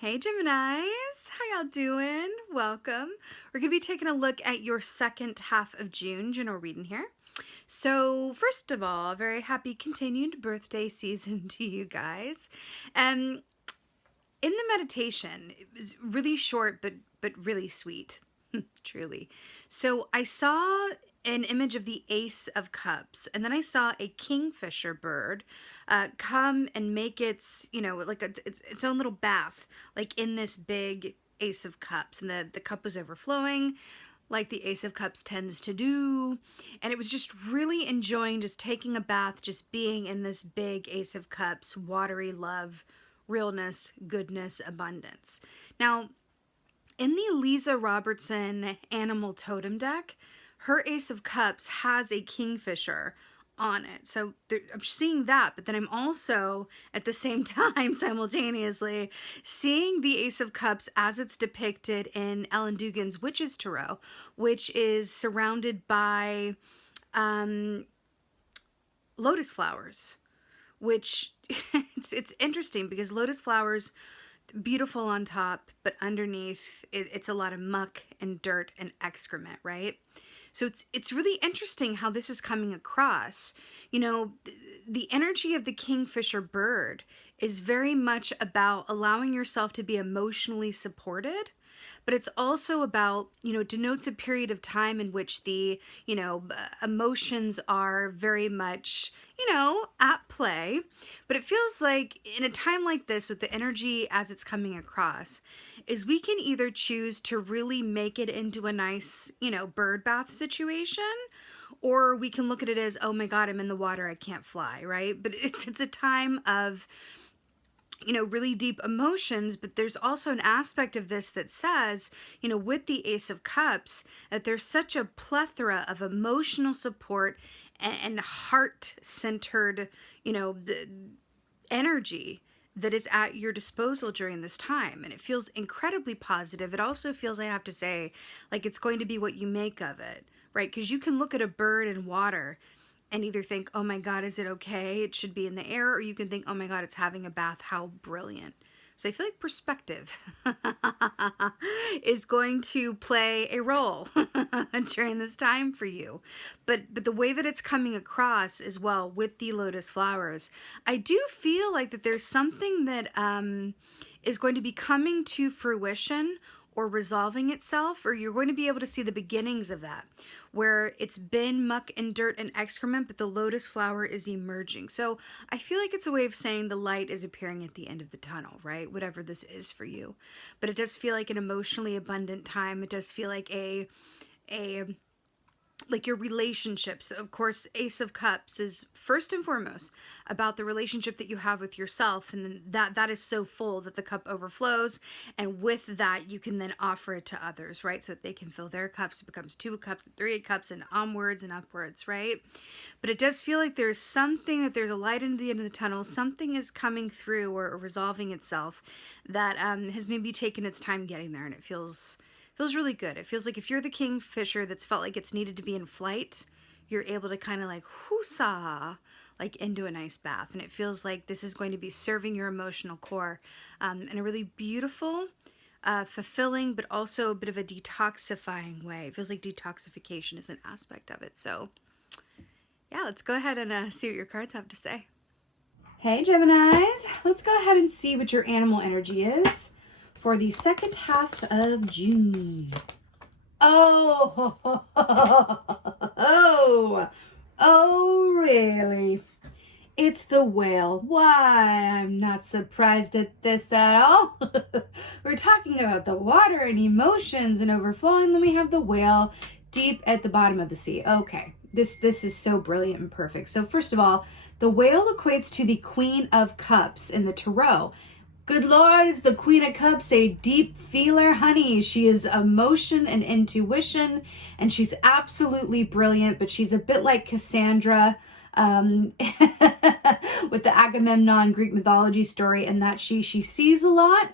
Hey Geminis, how y'all doing? Welcome. We're going to be taking a look at your second half of June general reading here. So first of all, very happy continued birthday season to you guys. In the meditation, it was really short but really sweet, truly. So I saw an image of the Ace of Cups, and then I saw a kingfisher bird come and make its, like its own little bath, like in this big Ace of Cups, and the cup was overflowing like the Ace of Cups tends to do. And it was just really enjoying just taking a bath, just being in this big Ace of Cups, watery love, realness, goodness, abundance. Now, in the Lisa Robertson Animal Totem deck, her Ace of Cups has a kingfisher on it. So I'm seeing that, but then I'm also at the same time simultaneously seeing the Ace of Cups as it's depicted in Ellen Dugan's Witch's Tarot, which is surrounded by lotus flowers, which it's interesting because lotus flowers, beautiful on top, but underneath it's a lot of muck and dirt and excrement, right? So it's really interesting how this is coming across. The energy of the kingfisher bird is very much about allowing yourself to be emotionally supported, but it's also about, denotes a period of time in which the, emotions are very much, at play. But it feels like in a time like this, with the energy as it's coming across, is we can either choose to really make it into a nice, bird bath situation, or we can look at it as, oh my God, I'm in the water, I can't fly, right? But it's a time of, really deep emotions, but there's also an aspect of this that says, with the Ace of Cups, that there's such a plethora of emotional support and heart-centered, the energy that is at your disposal during this time. And it feels incredibly positive. It also feels, I have to say, like it's going to be what you make of it, right? Because you can look at a bird in water and either think, oh my God, is it okay? It should be in the air. Or you can think, oh my God, it's having a bath. How brilliant. So I feel like perspective is going to play a role during this time for you. But the way that it's coming across as well with the lotus flowers, I do feel like that there's something that is going to be coming to fruition or resolving itself, or you're going to be able to see the beginnings of that, where it's been muck and dirt and excrement, but the lotus flower is emerging. So I feel like it's a way of saying the light is appearing at the end of the tunnel, right? Whatever this is for you. But it does feel like an emotionally abundant time. It does feel like like your relationships. Of course, Ace of Cups is first and foremost about the relationship that you have with yourself, and then that is so full that the cup overflows, and with that you can then offer it to others, right? So that they can fill their cups. It becomes 2 cups, 3 cups, and onwards and upwards, right? But it does feel like there's something, that there's a light into the end of the tunnel. Something is coming through or resolving itself that has maybe taken its time getting there, and it feels really good. It feels like if you're the kingfisher that's felt like it's needed to be in flight, you're able to kind of like whoosah, like into a nice bath. And it feels like this is going to be serving your emotional core in a really beautiful, fulfilling, but also a bit of a detoxifying way. It feels like detoxification is an aspect of it. So yeah, let's go ahead and see what your cards have to say. Hey Geminis, let's go ahead and see what your animal energy is for the second half of June. Oh, oh, really? It's the whale. Why, I'm not surprised at this at all. We're talking about the water and emotions and overflowing, then we have the whale deep at the bottom of the sea. Okay, this is so brilliant and perfect. So first of all, the whale equates to the Queen of Cups in the Tarot. Good Lord, is the Queen of Cups a deep feeler, honey? She is emotion and intuition, and she's absolutely brilliant, but she's a bit like Cassandra with the Agamemnon Greek mythology story, in that she sees a lot,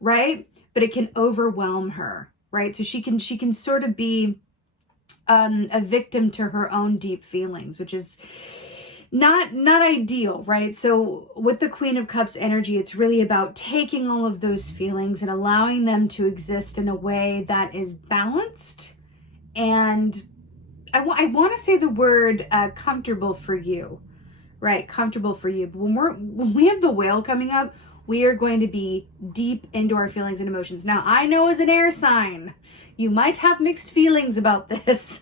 right? But it can overwhelm her, right? So she can sort of be a victim to her own deep feelings, which is not ideal, right? So with the Queen of Cups energy, it's really about taking all of those feelings and allowing them to exist in a way that is balanced. And I want to say the word comfortable for you, right? Comfortable for you. But when we have the Whale coming up, we are going to be deep into our feelings and emotions. Now, I know as an air sign, you might have mixed feelings about this.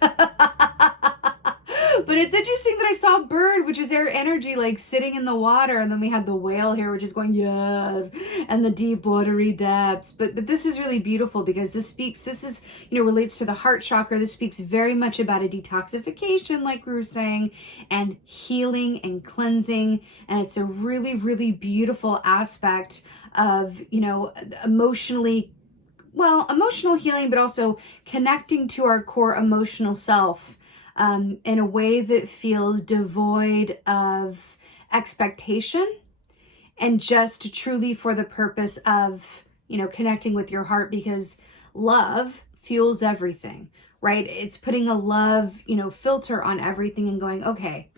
But it's interesting that I saw bird, which is air energy, like sitting in the water, and then we had the whale here, which is going yes, and the deep watery depths. But this is really beautiful because this is, relates to the heart chakra. This speaks very much about a detoxification, like we were saying, and healing and cleansing. And it's a really, really beautiful aspect of, emotional healing, but also connecting to our core emotional self. In a way that feels devoid of expectation and just truly for the purpose of, connecting with your heart, because love fuels everything, right? It's putting a love, filter on everything and going, okay,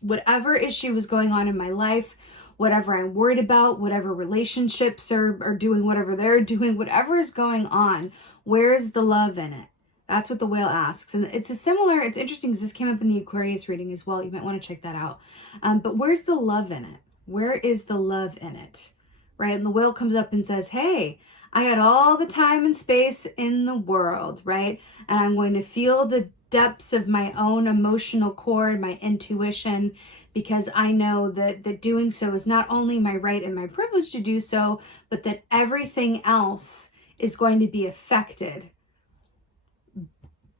whatever issue is going on in my life, whatever I'm worried about, whatever relationships are doing, whatever they're doing, whatever is going on, where's the love in it? That's what the whale asks. And it's interesting because this came up in the Aquarius reading as well. You might want to check that out. But where's the love in it? Where is the love in it? Right? And the whale comes up and says, hey, I got all the time and space in the world, right? And I'm going to feel the depths of my own emotional core and my intuition, because I know that doing so is not only my right and my privilege to do so, but that everything else is going to be affected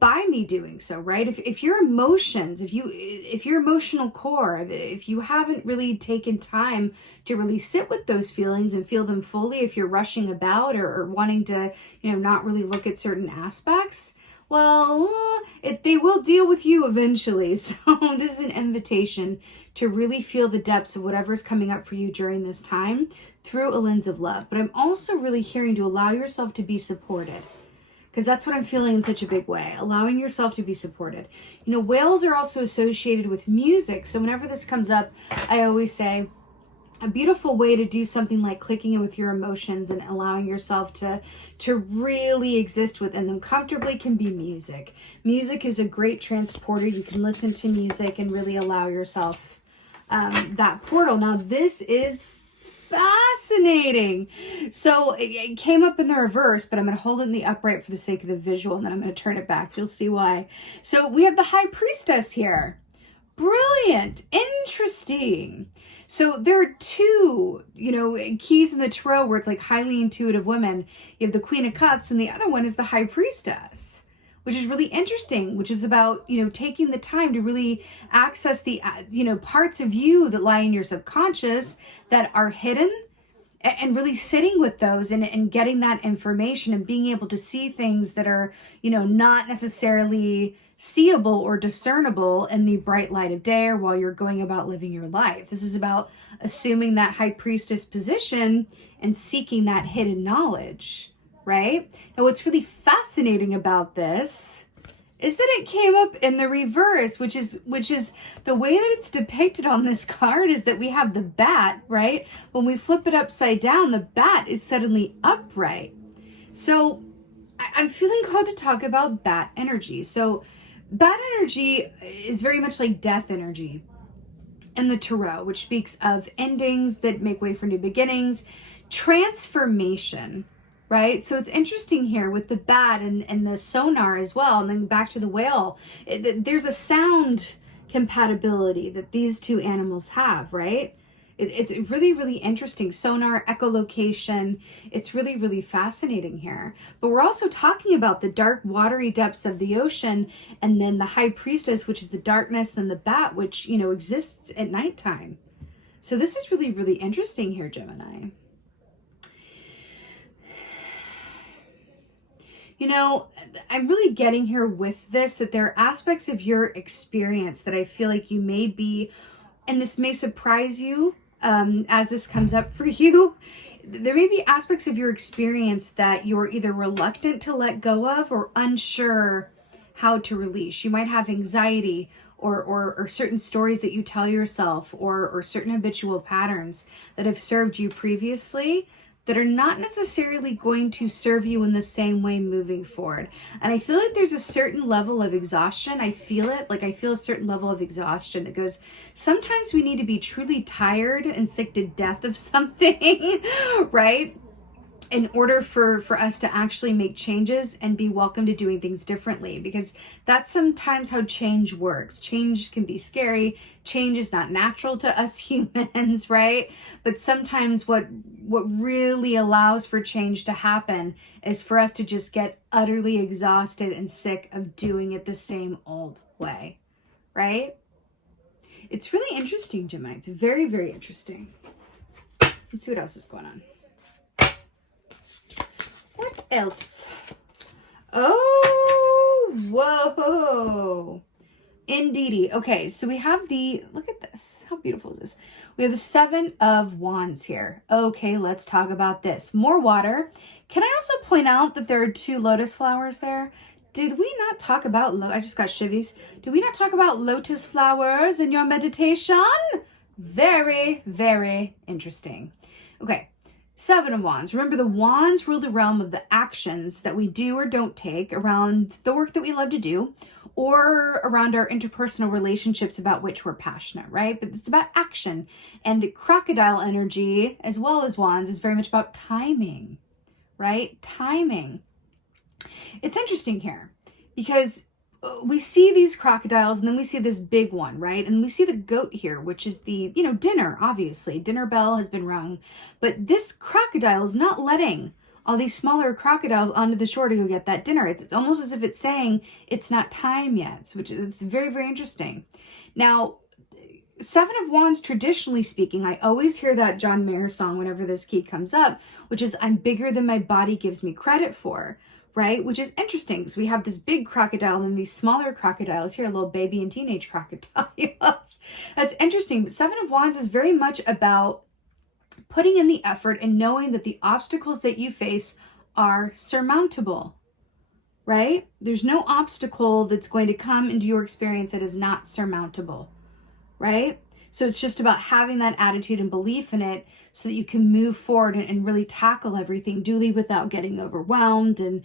by me doing so, right? If your emotions, if your emotional core, if you haven't really taken time to really sit with those feelings and feel them fully, if you're rushing about or wanting to, not really look at certain aspects, well, they will deal with you eventually. So this is an invitation to really feel the depths of whatever's coming up for you during this time through a lens of love. But I'm also really hearing to allow yourself to be supported, because that's what I'm feeling in such a big way, allowing yourself to be supported. Whales are also associated with music. So whenever this comes up, I always say a beautiful way to do something like clicking in with your emotions and allowing yourself to really exist within them comfortably can be music. Music is a great transporter. You can listen to music and really allow yourself that portal. Now, this is fascinating. So it came up in the reverse, but I'm going to hold it in the upright for the sake of the visual, and then I'm going to turn it back. You'll see why. So we have the High Priestess here. Brilliant. Interesting. So there are two, keys in the tarot where it's like highly intuitive women. You have the Queen of Cups, and the other one is the High Priestess, which is really interesting, which is about, taking the time to really access the, parts of you that lie in your subconscious that are hidden, and really sitting with those and getting that information and being able to see things that are, not necessarily seeable or discernible in the bright light of day or while you're going about living your life. This is about assuming that High Priestess position and seeking that hidden knowledge. Right? Now, what's really fascinating about this is that it came up in the reverse, which is the way that it's depicted on this card is that we have the bat, right? When we flip it upside down, the bat is suddenly upright. So I'm feeling called to talk about bat energy. So bat energy is very much like death energy in the tarot, which speaks of endings that make way for new beginnings, transformation. Right? So it's interesting here with the bat and the sonar as well. And then back to the whale, there's a sound compatibility that these two animals have, right? It's really, really interesting. Sonar, echolocation. It's really, really fascinating here. But we're also talking about the dark, watery depths of the ocean, and then the High Priestess, which is the darkness, and the bat, which, exists at nighttime. So this is really, really interesting here, Gemini. I'm really getting here with this that there are aspects of your experience that I feel like you may be, and this may surprise you as this comes up for you. There may be aspects of your experience that you're either reluctant to let go of or unsure how to release. You might have anxiety or certain stories that you tell yourself, or certain habitual patterns that have served you previously that are not necessarily going to serve you in the same way moving forward. And I feel like there's a certain level of exhaustion. I feel it, like I feel a certain level of exhaustion that goes, sometimes we need to be truly tired and sick to death of something, right? In order for us to actually make changes and be welcome to doing things differently, because that's sometimes how change works. Change can be scary. Change is not natural to us humans, right? But sometimes what really allows for change to happen is for us to just get utterly exhausted and sick of doing it the same old way, right? It's really interesting, Gemini. It's very, very interesting. Let's see what else is going on. What else? Oh, whoa. Indeedy. Okay, so we have look at this. How beautiful is this? We have the 7 of Wands here. Okay, let's talk about this. More water. Can I also point out that there are 2 lotus flowers there? Did we not talk about, I just got shivies. Did we not talk about lotus flowers in your meditation? Very, very interesting. Okay. 7 of Wands. Remember, the Wands rule the realm of the actions that we do or don't take around the work that we love to do, or around our interpersonal relationships about which we're passionate, right? But it's about action. And crocodile energy, as well as Wands, is very much about timing, right? Timing. It's interesting here because we see these crocodiles, and then we see this big one, right? And we see the goat here, which is the, dinner, obviously. Dinner bell has been rung. But this crocodile is not letting all these smaller crocodiles onto the shore to go get that dinner. It's almost as if it's saying it's not time yet, which is very, very interesting. Now, 7 of Wands, traditionally speaking, I always hear that John Mayer song whenever this key comes up, which is, I'm bigger than my body gives me credit for. Right? Which is interesting because we have this big crocodile and then these smaller crocodiles here, little baby and teenage crocodiles. That's interesting. But 7 of Wands is very much about putting in the effort and knowing that the obstacles that you face are surmountable, right? There's no obstacle that's going to come into your experience that is not surmountable, right? So it's just about having that attitude and belief in it so that you can move forward and really tackle everything duly without getting overwhelmed and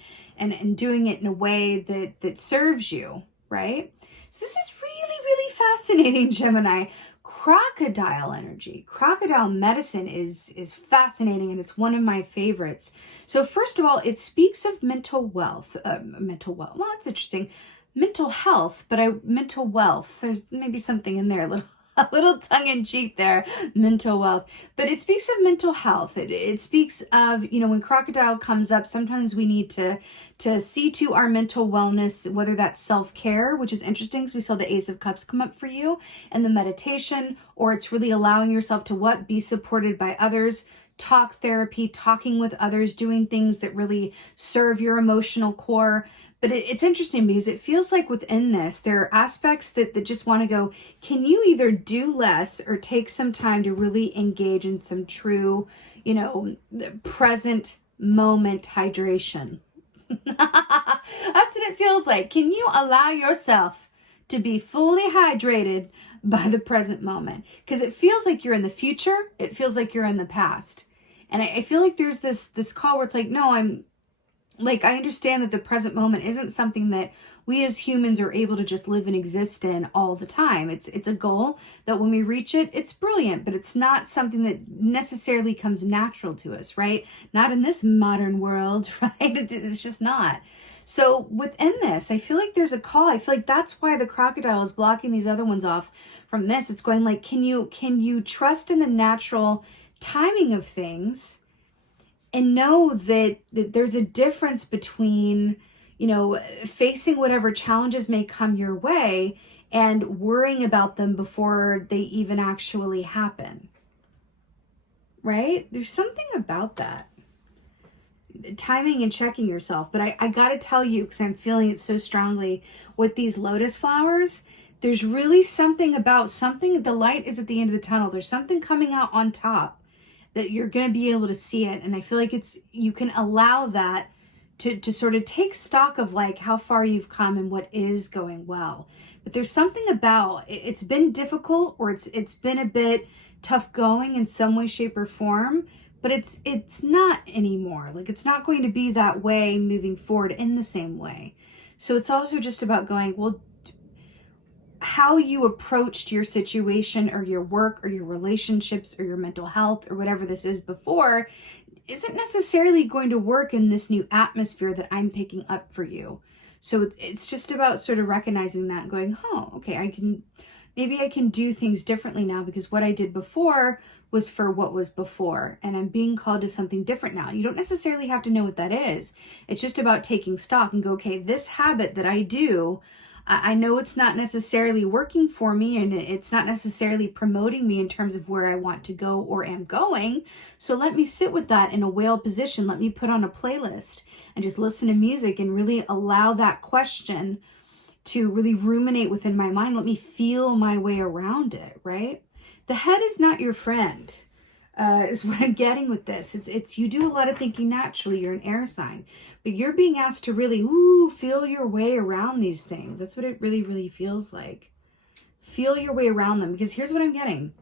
doing it in a way that serves you, right? So this is really, really fascinating, Gemini. Crocodile energy, crocodile medicine is fascinating, and it's one of my favorites. So first of all, it speaks of mental wealth. Well, that's interesting. Mental health, but mental wealth. There's maybe something in there, a little tongue-in-cheek there, mental wealth. But it speaks of mental health. It speaks of, when crocodile comes up, sometimes we need to see to our mental wellness, whether that's self-care, which is interesting because we saw the Ace of Cups come up for you, and the meditation, or it's really allowing yourself to be supported by others, talk therapy, talking with others, doing things that really serve your emotional core. But it's interesting because it feels like within this, there are aspects that just want to go, can you either do less or take some time to really engage in some true, present moment hydration? That's what it feels like. Can you allow yourself to be fully hydrated by the present moment? Because it feels like you're in the future. It feels like you're in the past. And I feel like there's this call where it's like, no, I understand that the present moment isn't something that we as humans are able to just live and exist in all the time. It's a goal that when we reach it, it's brilliant, but it's not something that necessarily comes natural to us, right? Not in this modern world, right? It's just not. So within this, I feel like there's a call. I feel like that's why the crocodile is blocking these other ones off from this. It's going like, can you trust in the natural timing of things and know that there's a difference between, facing whatever challenges may come your way and worrying about them before they even actually happen, right? There's something about that. Timing and checking yourself. But I got to tell you, because I'm feeling it so strongly with these lotus flowers, there's really something about the light is at the end of the tunnel. There's something coming out on top that you're going to be able to see it. And I feel like you can allow that to sort of take stock of like how far you've come and what is going well. But there's something about it's been difficult, or it's been a bit tough going in some way, shape, or form, but it's not anymore. Like, it's not going to be that way moving forward in the same way. So it's also just about going, well, how you approached your situation or your work or your relationships or your mental health or whatever this is before isn't necessarily going to work in this new atmosphere that I'm picking up for you. So it's just about sort of recognizing that and going, oh, okay, maybe I can do things differently now, because what I did before was for what was before, and I'm being called to something different now. You don't necessarily have to know what that is. It's just about taking stock and go, okay, this habit that I do, I know it's not necessarily working for me, and it's not necessarily promoting me in terms of where I want to go or am going. So let me sit with that in a whale position. Let me put on a playlist and just listen to music and really allow that question to really ruminate within my mind. Let me feel my way around it, right? The head is not your friend, is what I'm getting with this. It's you do a lot of thinking naturally. You're an air sign, but you're being asked to really feel your way around these things. That's what it really, really feels like. Feel your way around them, because here's what I'm getting.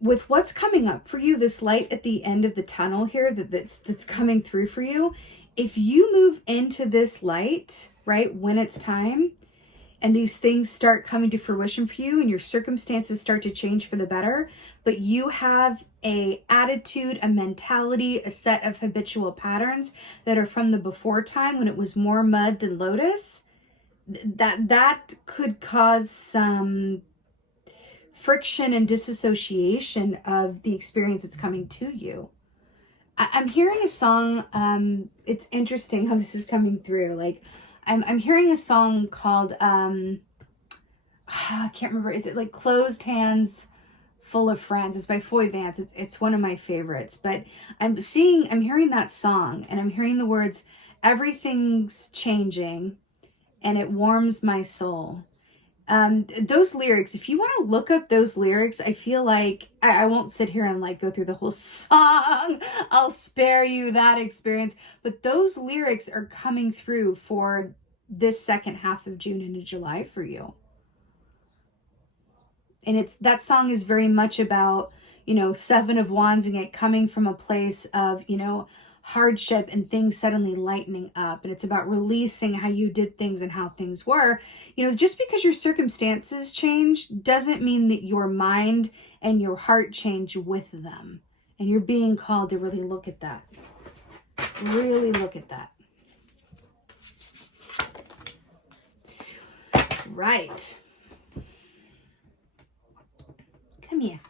With what's coming up for you, this light at the end of the tunnel here that's coming through for you, if you move into this light, right, when it's time, and these things start coming to fruition for you and your circumstances start to change for the better, but you have a attitude, a mentality, a set of habitual patterns that are from the before time when it was more mud than lotus, that could cause some friction and disassociation of the experience that's coming to you. I'm hearing a song, it's interesting how this is coming through. Like, I'm hearing a song called, I can't remember, is it like Closed Hands Full of Friends? It's by Foy Vance. It's one of my favorites, but I'm hearing that song, and I'm hearing the words, everything's changing and it warms my soul. Those lyrics, if you want to look up those lyrics, I feel like I won't sit here and like go through the whole song. I'll spare you that experience. But those lyrics are coming through for this second half of June into July for you. And that song is very much about, Seven of Wands, and it coming from a place of, hardship and things suddenly lightening up. And it's about releasing how you did things and how things were. Just because your circumstances change doesn't mean that your mind and your heart change with them. And you're being called to really look at that. Really look at that. Right. Come here.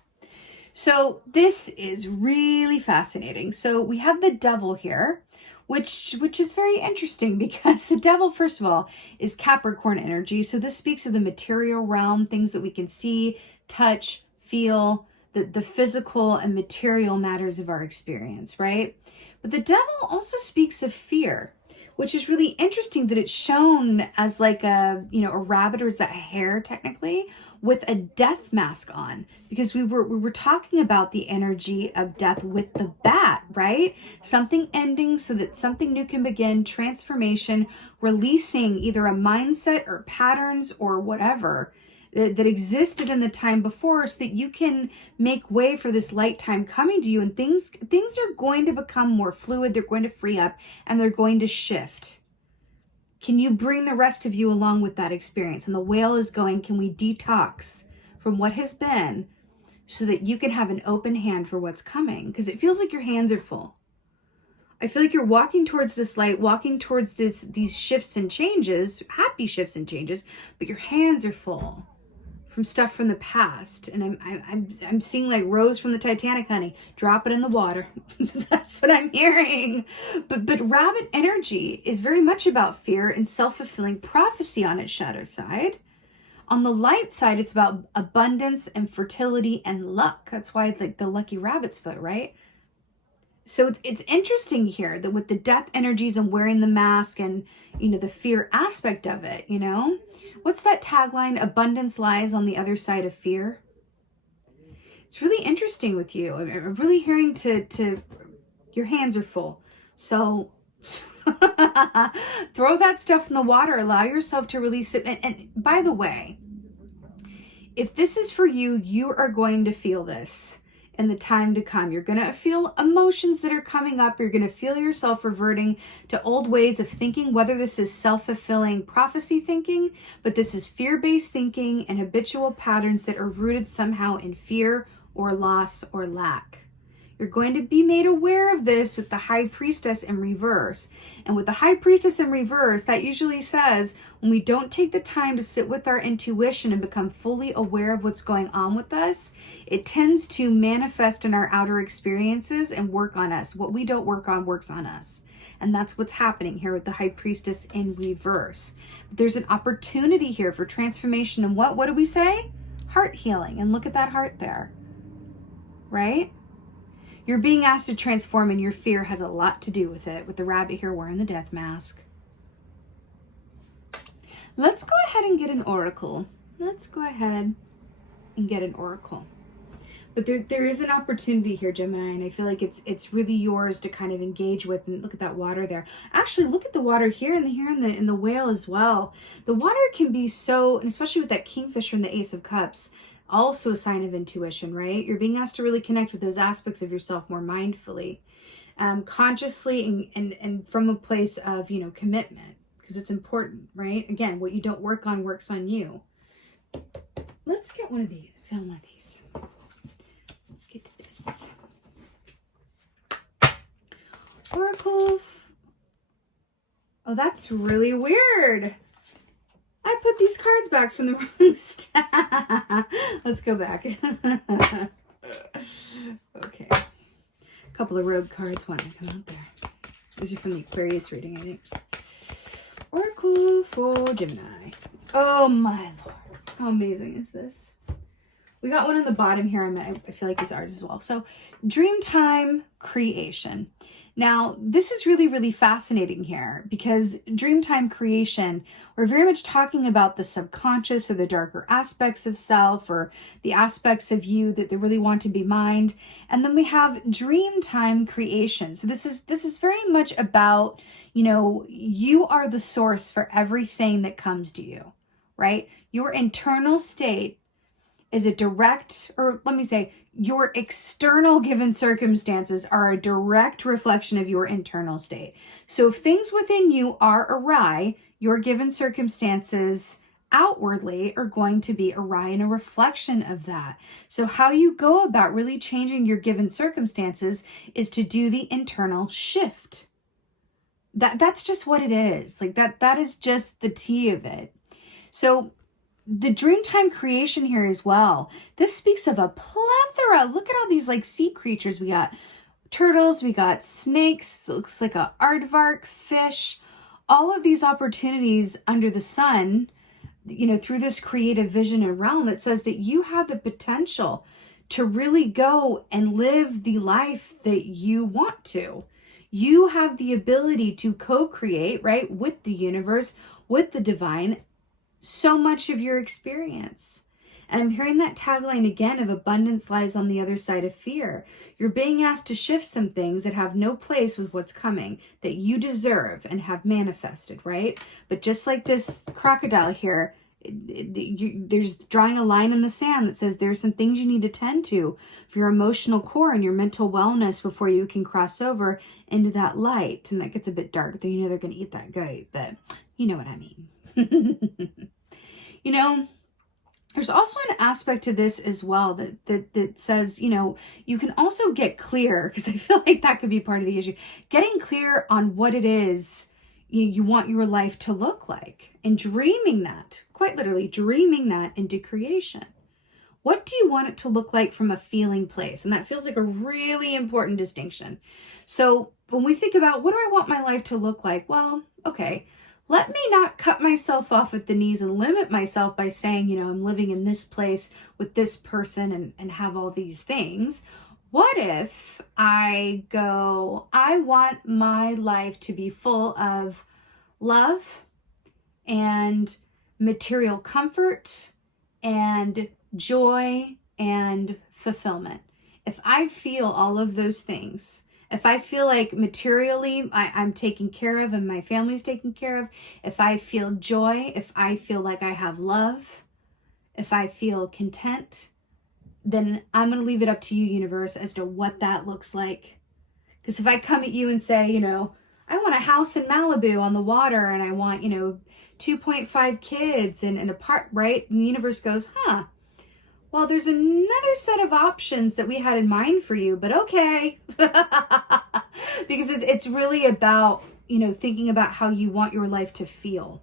So this is really fascinating. So we have the devil here, which is very interesting, because the devil, first of all, is Capricorn energy. So this speaks of the material realm, things that we can see, touch, feel, the physical and material matters of our experience, right? But the devil also speaks of fear, which is really interesting that it's shown as like a rabbit, or is that a hare technically, with a death mask on, because we were talking about the energy of death with the bat, right? Something ending so that something new can begin, transformation, releasing either a mindset or patterns or whatever that existed in the time before, so that you can make way for this light time coming to you, and things are going to become more fluid, they're going to free up, and they're going to shift. Can you bring the rest of you along with that experience? And the whale is going, can we detox from what has been so that you can have an open hand for what's coming? Because it feels like your hands are full. I feel like you're walking towards this light, walking towards these shifts and changes, happy shifts and changes, but your hands are full from stuff from the past. And I'm seeing like Rose from the Titanic, honey, drop it in the water. That's what I'm hearing. But rabbit energy is very much about fear and self-fulfilling prophecy on its shadow side. On the light side, it's about abundance and fertility and luck. That's why it's like the lucky rabbit's foot, right? So it's interesting here that with the death energies and wearing the mask and, the fear aspect of it, what's that tagline? Abundance lies on the other side of fear. It's really interesting with you. I'm really hearing to your hands are full. So Throw that stuff in the water. Allow yourself to release it. And by the way, if this is for you, you are going to feel this in the time to come. You're going to feel emotions that are coming up. You're going to feel yourself reverting to old ways of thinking, whether this is self-fulfilling prophecy thinking, but this is fear-based thinking and habitual patterns that are rooted somehow in fear or loss or lack. You're going to be made aware of this with the High Priestess in reverse. And with the High Priestess in reverse, that usually says when we don't take the time to sit with our intuition and become fully aware of what's going on with us, it tends to manifest in our outer experiences and work on us. What we don't work on works on us. And that's what's happening here with the High Priestess in reverse. There's an opportunity here for transformation. And what do we say? Heart healing. And look at that heart there, right? You're being asked to transform, and your fear has a lot to do with it, with the rabbit here wearing the death mask. Let's go ahead and get an oracle. Let's go ahead and get an oracle. But there is an opportunity here, Gemini, and I feel like it's really yours to kind of engage with. And look at that water there. Actually, look at the water here and in the whale as well. The water can be so, and especially with that kingfisher and the Ace of Cups, also a sign of intuition, right? You're being asked to really connect with those aspects of yourself more mindfully, consciously, and from a place of, commitment, because it's important, right? Again, what you don't work on works on you. Let's get one of these, film one of these. Let's get to this. Oracle. Oh, that's really weird. I put these cards back from the wrong stack. Let's go back. Okay. A couple of rogue cards wanting to come out there. These are from the Aquarius reading, I think. Oracle for Gemini. Oh my lord. How amazing is this? We got one on the bottom here. I feel like it's ours as well. So, Dreamtime Creation. Now, this is really, really fascinating here because Dreamtime Creation, we're very much talking about the subconscious or the darker aspects of self or the aspects of you that they really want to be mined. And then we have Dreamtime Creation. So this is very much about, you are the source for everything that comes to you, right? Your internal state is a direct, or let me say, your external given circumstances are a direct reflection of your internal state. So if things within you are awry, your given circumstances outwardly are going to be awry and a reflection of that. So how you go about really changing your given circumstances is to do the internal shift. That's just what it is. Like that is just the tea of it. So the Dreamtime Creation here as well. This speaks of a plethora. Look at all these sea creatures. We got turtles, we got snakes, looks like a aardvark, fish, all of these opportunities under the sun, through this creative vision and realm that says that you have the potential to really go and live the life that you want to. You have the ability to co-create, right, with the universe, with the divine, so much of your experience. And I'm hearing that tagline again of abundance lies on the other side of fear. You're being asked to shift some things that have no place with what's coming, that you deserve and have manifested, right? But just like this crocodile here, there's drawing a line in the sand that says there's some things you need to tend to for your emotional core and your mental wellness before you can cross over into that light. And that gets a bit dark, though they're going to eat that goat, but you know what I mean. There's also an aspect to this as well that says, you can also get clear, because I feel like that could be part of the issue, getting clear on what it is you want your life to look like and dreaming that, quite literally dreaming that into creation. What do you want it to look like from a feeling place? And that feels like a really important distinction. So when we think about what do I want my life to look like? Well, okay, let me not cut myself off at the knees and limit myself by saying, I'm living in this place with this person and have all these things. What if I go, I want my life to be full of love and material comfort and joy and fulfillment. If I feel all of those things If I feel like materially I'm taken care of and my family's taken care of, if I feel joy, if I feel like I have love, if I feel content, then I'm going to leave it up to you, universe, as to what that looks like. Because if I come at you and say, you know, I want a house in Malibu on the water and I want, you know, 2.5 kids and a part, right? And the universe goes, huh, well, there's another set of options that we had in mind for you, but okay. Because it's really about, you know, thinking about how you want your life to feel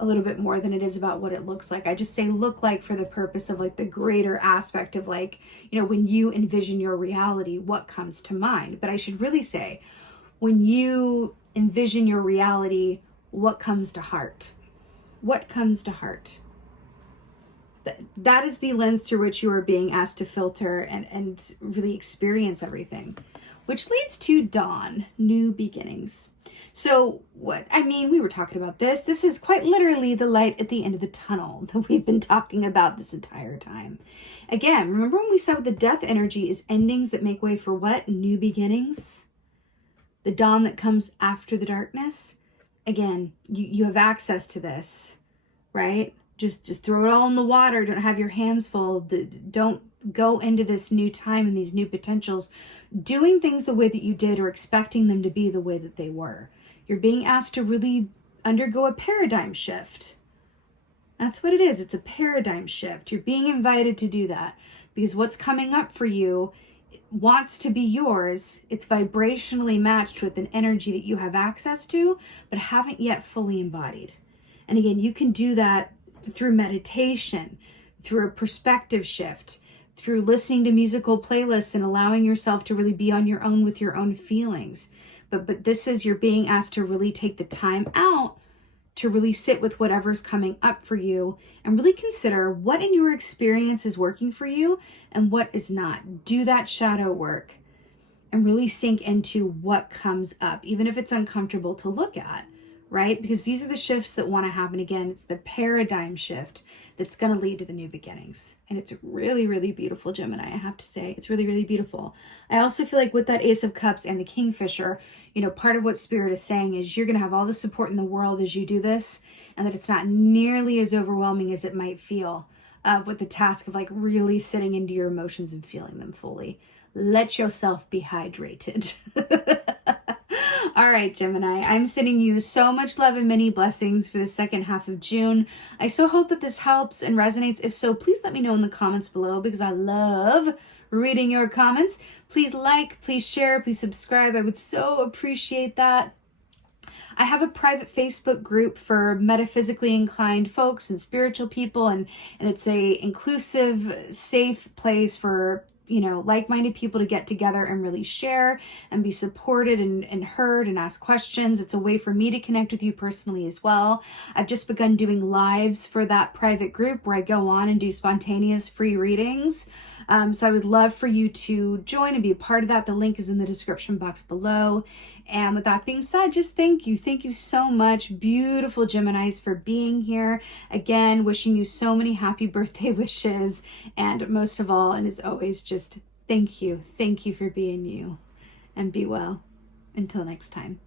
a little bit more than it is about what it looks like. I just say look like for the purpose of like the greater aspect of like, you know, when you envision your reality, what comes to mind. But I should really say, when you envision your reality, what comes to heart? What comes to heart? That is the lens through which you are being asked to filter and really experience everything. Which leads to dawn, new beginnings. So what, I mean, we were talking about this. This is quite literally the light at the end of the tunnel that we've been talking about this entire time. Again, remember when we said with the death energy is endings that make way for what? New beginnings? The dawn that comes after the darkness? Again, you have access to this, right? Just throw it all in the water. Don't have your hands full. Don't go into this new time and these new potentials doing things the way that you did or expecting them to be the way that they were. You're being asked to really undergo a paradigm shift. That's what it is. It's a paradigm shift. You're being invited to do that because what's coming up for you wants to be yours. It's vibrationally matched with an energy that you have access to, but haven't yet fully embodied. And again, you can do that through meditation, through a perspective shift, through listening to musical playlists and allowing yourself to really be on your own with your own feelings. But this is, you're being asked to really take the time out to really sit with whatever's coming up for you and really consider what in your experience is working for you and what is not. Do that shadow work and really sink into what comes up, even if it's uncomfortable to look at, right? Because these are the shifts that want to happen. Again, it's the paradigm shift that's going to lead to the new beginnings. And it's really, really beautiful, Gemini, I have to say. It's really, really beautiful. I also feel like with that Ace of Cups and the Kingfisher, you know, part of what Spirit is saying is you're going to have all the support in the world as you do this, and that it's not nearly as overwhelming as it might feel with the task of like really sitting into your emotions and feeling them fully. Let yourself be hydrated. All right, Gemini, I'm sending you so much love and many blessings for the second half of June. I so hope that this helps and resonates. If so, please let me know in the comments below because I love reading your comments. Please like, please share, please subscribe. I would so appreciate that. I have a private Facebook group for metaphysically inclined folks and spiritual people, and it's a inclusive, safe place for, you know, like-minded people to get together and really share and be supported and heard and ask questions. It's a way for me to connect with you personally as well. I've just begun doing lives for that private group where I go on and do spontaneous free readings. So I would love for you to join and be a part of that. The link is in the description box below. And with that being said, just thank you. Thank you so much, beautiful Geminis, for being here. Again, wishing you so many happy birthday wishes. And most of all, and as always, just thank you. Thank you for being you. And be well. Until next time.